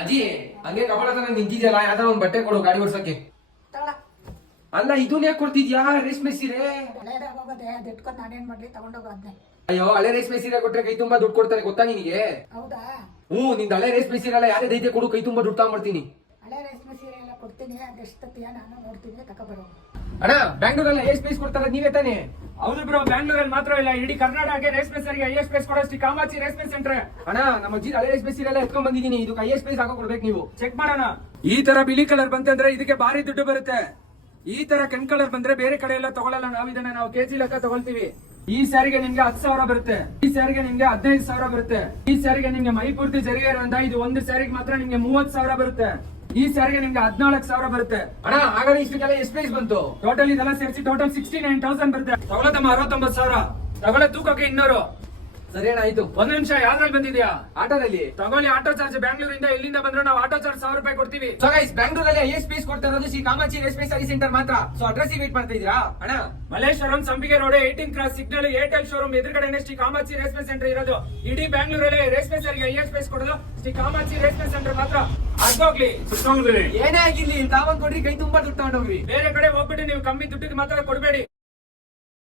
ಅಜ್ಜಿ ಹಂಗೆ ಕಪಾಳ ನಿಂತಿದ್ಯಲ್ಲ ಯಾವ್ದಾರ ಒಂದ್ ಬಟ್ಟೆ ಕೊಡು ಗಾಡಿ ಓಡ್ಸಕ್ಕೆ. ತಗೊಳ. ಅಲ್ಲ ಇದನ್ನ ಯಾಕೆ ಕೊಡ್ತಿದ್ಯಾ ರೇಷ್ಮೆ ಸೀರೆ? ಹಳೇದಾಗೋಗದೆ ಅದಿಟ್ಕೊಂಡು ನಾನೇನ್ ಮಾಡ್ಲಿ, ತಗೊಂಡೋಗು ಅದ್ನೇ. ಅಯ್ಯೋ ಹಳೆ ರೇಷ್ಮೆ ಸೀರೆ ಕೊಟ್ರೆ ಕೈ ತುಂಬಾ ದುಡ್ಡು ಕೊಡ್ತಾರೆ ಗೊತ್ತಾ ನಿನಗೆ? ಹೌದಾ? ನಿಂದ ಹಳೆ ರೇಷ್ಮೆ ಸೀರೆ ಎಲ್ಲ ಯಾರೇ ದೈತೆ ಕೊಡು, ಕೈ ತುಂಬಾ ದುಡ್ಡು ತಗೊಂಡ್ಬರ್ತೀನಿ. ಹಳೆ ರೇಷ್ಮೆ ಸೀರೆ ಎಲ್ಲ ಕೊಡ್ತೀನಿ, ಅದೆಷ್ಟತ್ತೀಯ ನಾನು ನೋಡ್ತೀನಿ, ತಗೊಬರೋ. ಅಣ್ಣ ಬ್ಯಾಂಗ್ಳೂರಲ್ಲಿ ಹೈಯೆಸ್ಟ್ ಪ್ರೈಸ್ ಕೊಡ್ತಾರೆ ನೀವೇ ತಾನೇ? ಹೌದು ಬ್ರೋ, ಬ್ಯಾಂಗ್ಳೂರಲ್ಲಿ ಮಾತ್ರ ಇಲ್ಲ, ಇಡೀ ಕರ್ನಾಟಕ ರೇಷ್ಮೆ ಸರಿಗೆ ಹೈಯೆಸ್ಟ್ ಪ್ರೈಸ್ ಕೊಡೋ ಶ್ರೀ ಕಾಮಾಕ್ಷಿ ರೇಷ್ಮೆ ಸೆಂಟರ್. ಅಣ್ಣ ನಮ್ಮ ಅಜ್ಜಿ ಹಳೆ ರೇಷ್ಮೆ ಸೀರೆ ಎಲ್ಲ ಎತ್ಕೊಂಡ್ ಬಂದಿದ್ದೀನಿ, ಇದಕ್ಕೆ ಹೈಯೆಸ್ಟ್ ಪ್ರೈಸ್ ಹಾಕೋ ಕೊಡ್ಬೇಕು ನೀವು. ಚೆಕ್ ಮಾಡೋಣ. ಈ ತರ ಬಿಳಿ ಕಲರ್ ಬಂತಂದ್ರೆ ಇದಕ್ಕೆ ಭಾರಿ ದುಡ್ಡು ಬರುತ್ತೆ. ಈ ತರ ಕೆಂಪ್ ಕಲರ್ ಬಂದ್ರೆ ಬೇರೆ ಕಡೆ ಎಲ್ಲ ತಗೊಳ್ಳಲ್ಲ, ನಾವು ಕೆಜಿ ಲೆಕ್ಕ ತಗೊಳ್ತೀವಿ. ಈ ಸ್ಯಾರಿಗೆ ನಿಮ್ಗೆ 10,000 ಬರುತ್ತೆ, ಈ ಸ್ಯಾರಿಗೆ ನಿಮ್ಗೆ 15,000 ಬರುತ್ತೆ, ಈ ಸ್ಯಾರಿಗೆ ನಿಮ್ಗೆ ಮೈ ಪೂರ್ತಿ ಜರಿಗೆ ಇರೋದ್ರಿಂದ ಇದು ಒಂದು ಸ್ಯಾರಿಗೆ ಮಾತ್ರ ನಿಮ್ಗೆ 30,000 ಬರುತ್ತೆ, ಈ ಸ್ಯಾರಿಗೆ ನಿಮ್ಗೆ 14,000 ಬರುತ್ತೆ. ಅಣ್ಣ ಹಾಗಾದ್ರೆ ಇಷ್ಟಕ್ಕೆಲ್ಲ ಎಷ್ಟು ಪ್ರೈಸ್ ಬಂತು? ಟೋಟಲ್ ಇದೆಲ್ಲ ಸೇರಿಸಿ ಟೋಟಲ್ 69,000 ಬರುತ್ತೆ. ತಗೊಳ್ಳೋದಮ್ಮ 69,000, ತಗೊಳ್ಳೋ ತೂಕಕ್ಕೆ 200. ಸರಿ ಅಣ್ಣ ಆಯ್ತು. ಒಂದ್ ನಿಮಿಷ, ಯಾವ್ದ್ರಲ್ಲಿ ಬಂದಿದ್ಯಾ? ಆಟೋದಲ್ಲಿ ತಗೊಳ್ಳಿ ಆಟೋ ಚಾರ್ಜ್. ಬ್ಯಾಂಗ್ಳೂರಿಂದ ಎಲ್ಲಿಂದ ಬಂದ್ರು ನಾವು ಆಟೋ ಚಾರ್ಜ್ 1,000 ರೂಪಾಯಿ ಕೊಡ್ತೀವಿ. ಸೊ ಗೈಸ್ ಬ್ಯಾಂಗ್ಳೂರಲ್ಲಿ ಹೈಯೆಸ್ಟ್ ಪ್ರೈಸ್ ಕೊಡ್ತಾ ಇರೋದು ಶ್ರೀ ಕಾಮಾಕ್ಷಿ ರೇಷ್ಮೆ ಸಾರಿ ಸೆಂಟರ್ ಮಾತ್ರ. ಸೊ ಅಡ್ರೆಸ್ ವೇಟ್ ಮಾಡ್ತಾ ಇದೀರಾ ಅಣ್ಣ? ಮಲ್ಲೇಶ್ವರಂ ಸಂಪಿಗೆ road 18 cross signal Airtel showroom ಎದುರುಗಡೆ ಶ್ರೀ ಕಾಮಾಕ್ಷಿ ರೇಷ್ಮೆ ಸೆಂಟರ್ ಇರೋದು. ಇಡೀ ಬ್ಯಾಂಗ್ಳೂರಲ್ಲಿ ರೇಷ್ಮೆ ಸಾರಿಗೆ ಹೈಯೆಸ್ಟ್ ಪ್ರೈಸ್ ಕೊಡೋದು ಶ್ರೀ ಕಾಮಾಕ್ಷಿ ರೇಷ್ಮೆ ಸೆಂಟರ್ ಮಾತ್ರ. ಅರ್ಧೋಗ್ಲಿ ಏನೇ ಆಗಿರ್ಲಿ ತಾವಂದ್ ಕೊಡ್ರಿ, ಕೈ ತುಂಬಾ ದುಡ್ಡು ತಗೊಂಡೋಗ್ರಿ. ಬೇರೆ ಕಡೆ ಹೋಗ್ಬಿಟ್ಟು ನೀವು ಕಮ್ಮಿ ದುಡ್ಡಿಗೆ ಮಾತ್ರ ಕೊಡಬೇಡಿ.